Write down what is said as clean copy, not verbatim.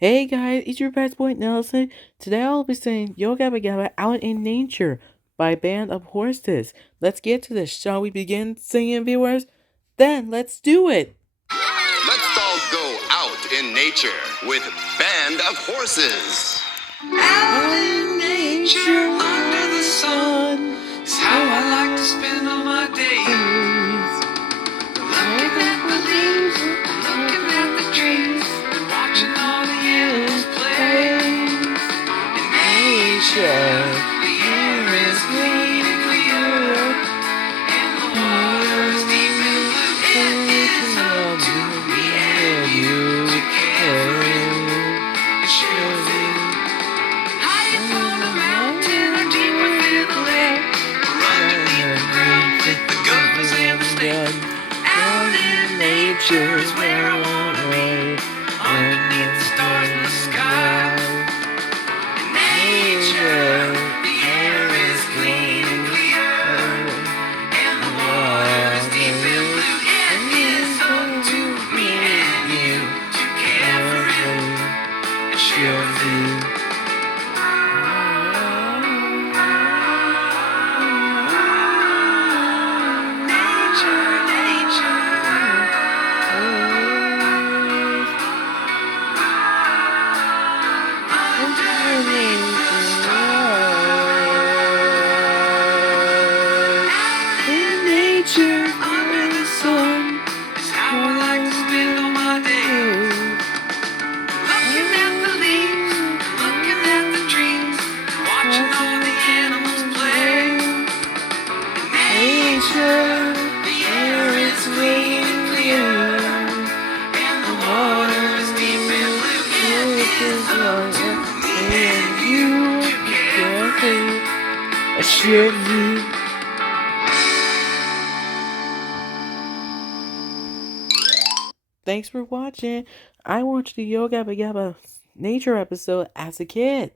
Hey guys, it's your best boy Nelson. Today I'll be singing Yo Gabba Gabba Out in Nature by Band of Horses. Let's get to this. Shall we begin singing, viewers? Then let's do it. Let's all go out in nature with Band of Horses. Out in nature Under the sun is how I like to spend all my days. Looking at the leaves, looking at the trees, and watching all the animals play. In nature, the air is clean and clear, and the water is deep and blue. It is up to me and you to care for it and share with it. High up on a mountain or deep within a lake, or underneath the ground with the gophers and the snake. Out in nature is where I wanna be, underneath the stars in the sky. In nature, the air is clean and clear, and the water is deep and blue. It is up to me and you to care for it and share with you. Under the sun is how I like to spend all my days. Looking at the leaves, looking at the trees, watching all the animals play. In nature, the air is clean and clear, and the water is deep and blue. It is up to me and you to care for it and share with you. Thanks for watching. I watched the Yo Gabba Gabba nature episode as a kid.